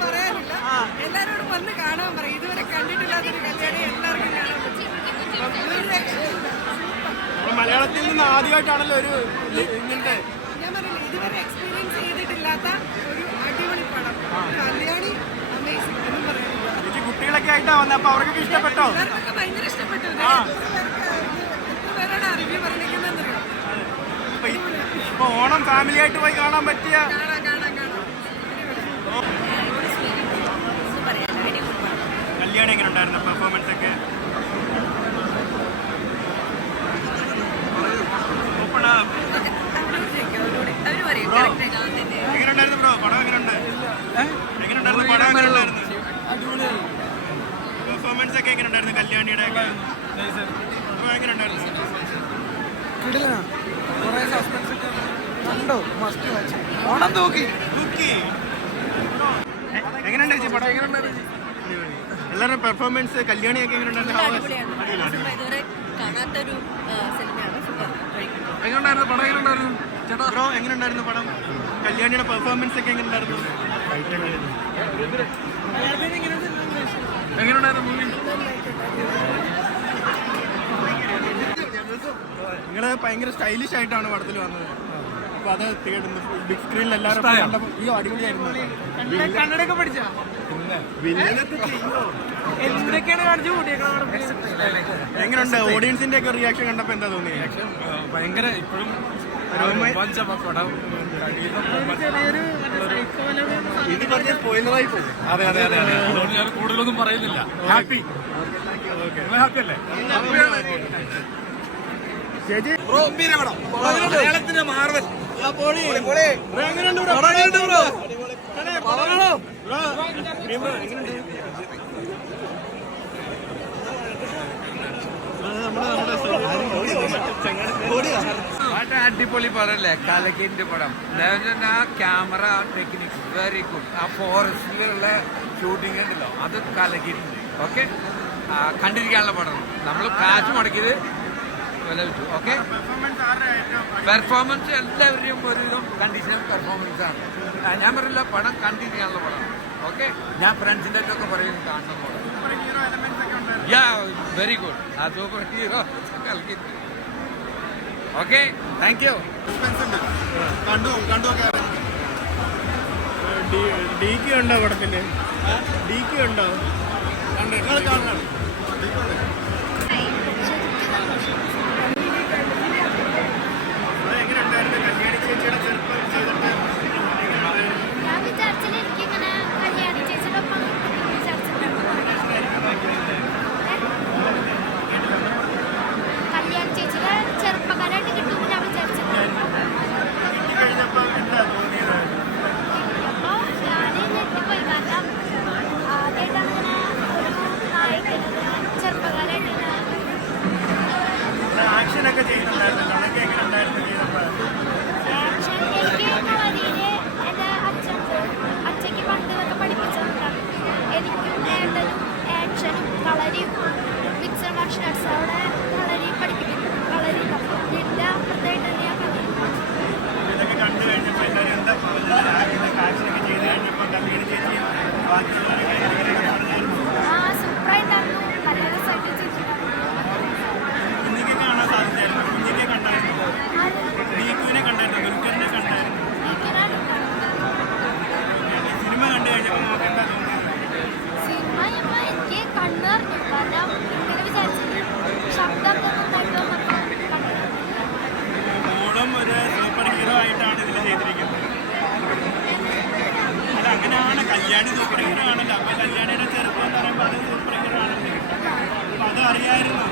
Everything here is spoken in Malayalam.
പറയാനില്ല. എല്ലാരോടും വന്ന് കാണാൻ പറയും. ഇതുവരെ കണ്ടിട്ടില്ലാത്തൊരു കല്യാണി എല്ലാവർക്കും കാണാൻ പറ്റും. മലയാളത്തിൽ നിന്ന് ആദ്യമായിട്ടാണല്ലോ ഒരു ഇങ്ങനത്തെ ഞാൻ പറഞ്ഞില്ലേ ഇതുവരെ എക്സ്പീരിയൻസ് ചെയ്തിട്ടില്ലാത്ത ഒരു അടിപൊളി പടം. കല്യാണി അമേസിംഗ് ഒന്നും പറയാനില്ല. എനിക്ക് കുട്ടികളൊക്കെ ആയിട്ടാ വന്നത് അപ്പൊ അവർക്കൊക്കെ ഇഷ്ടപ്പെട്ടോ? ഭയങ്കര ഇഷ്ടപ്പെട്ടു. പേരോട് റിവ്യൂ പറഞ്ഞിരിക്കുന്നതെന്നറിയോ? ഇപ്പൊ ഇപ്പൊ ഓണം ഫാമിലി ആയിട്ട് പോയി കാണാൻ പറ്റിയ കല്യാണം എങ്ങനെ ഉണ്ടായിരുന്നു പെർഫോമൻസ് ഒക്കെ? എങ്ങനെയുണ്ടായിരുന്നു ബ്രോ പടം എങ്ങനെ ഉണ്ട്? എങ്ങനെ ഉണ്ടായിരുന്നു പടം എങ്ങനെ പെർഫോമൻസ് ഒക്കെ എങ്ങനെ ഉണ്ടായിരുന്നു കല്യാണിയുടെ ഒക്കെ? എങ്ങനെയുണ്ടായിരുന്നു കണ്ടോ? മസ്റ്റ് വാച്ച് ഓണം തൂക്കി. തൂക്കി. എങ്ങനെയുണ്ട് ചേച്ചി പടം? എങ്ങനെ എല്ലാവരുടെ പെർഫോമൻസ് കല്യാണിയൊക്കെ എങ്ങനെ ഉണ്ടായിരുന്നു? ഇതുവരെ കാണാത്തൊരു സിനിമയാണ് എങ്ങനെയുണ്ടായിരുന്നു? പടം എങ്ങനെയുണ്ടായിരുന്നു? ചേട്ടാ ബ്രോ എങ്ങനെ ഉണ്ടായിരുന്നു പടം? കല്യാണിയുടെ പെർഫോമൻസ് ഒക്കെ എങ്ങനെ ഉണ്ടായിരുന്നു എങ്ങനെയുണ്ടായിരുന്നു മൂവി നിങ്ങൾ ഭയങ്കര സ്റ്റൈലിഷ് ആയിട്ടാണ് പടത്തിൽ വന്നത്. അപ്പൊ അത് തേടുന്നു. ബിഗ് സ്ക്രീനിൽ എല്ലാവരും ഈ അടിപൊളിയായിരുന്നു. കണ്ണടയൊക്കെ പഠിച്ചാ? എങ്ങനെയുണ്ട് ഓഡിയൻസിന്റെ ഒക്കെ റിയാക്ഷൻ കണ്ടപ്പോ എന്താ തോന്നി ഭയങ്കര ഇപ്പോഴും ഇത് പറഞ്ഞ സ്പോയിലറായി പോകും അതെ അതെ അതെ അതെ. അതുകൊണ്ട് ഞാൻ കൂടുതലൊന്നും പറയുന്നില്ല. ഹാപ്പി ഹാപ്പി അല്ലേ? ചേച്ചി മലയാളത്തിന്റെ മാർവൽ. എങ്ങനെയുണ്ട് പാട്ട് അടിപൊളി പടമല്ലേ കലകിന്റെ പടം. അതായത് ആ ക്യാമറ ടെക്നിക്ക് വെരി ഗുഡ് ആ ഫോറസ്റ്റിലുള്ള ഷൂട്ടിംഗ് ഉണ്ടല്ലോ അത് കലക്കിയിട്ടുണ്ട് ഓക്കെ കണ്ടിരിക്കാനുള്ള പടം. നമ്മൾ കാശ് മുടക്കിയത് വില വെച്ചു ഓക്കെ പെർഫോമൻസ് എല്ലാവരുടെയും ഒരുവിധം കണ്ടീഷൻ പെർഫോമൻസ് ആണ്. ഞാൻ പറയില്ല പടം ചെയ്യാനുള്ള പടം ഓക്കെ ഞാൻ ഫ്രണ്ട്സിന്റെ ഒക്കെ പറയും പടം യാ വെരി ഗുഡ് ആ സൂപ്പർ ഹീറോ കളിക്കുന്നു ഓക്കെ താങ്ക് യു കണ്ടു കണ്ടു ഡിക്ക് ഉണ്ടോ പടത്തിന്റെ ഡിക്ക് ഉണ്ടോ കണ്ടോ കാണണം. ആയിട്ടാണ് ഇതിൽ ചെയ്തിരിക്കുന്നത്. അത് അങ്ങനെയാണ് കല്യാണി സൂപ്പർ ഹീറോ അപ്പൊ കല്യാണിയുടെ ചെറുപ്പം എന്ന് പറയുമ്പോൾ അത് സൂപ്പർ ഹീറോ അപ്പൊ അത് അറിയായിരുന്നു.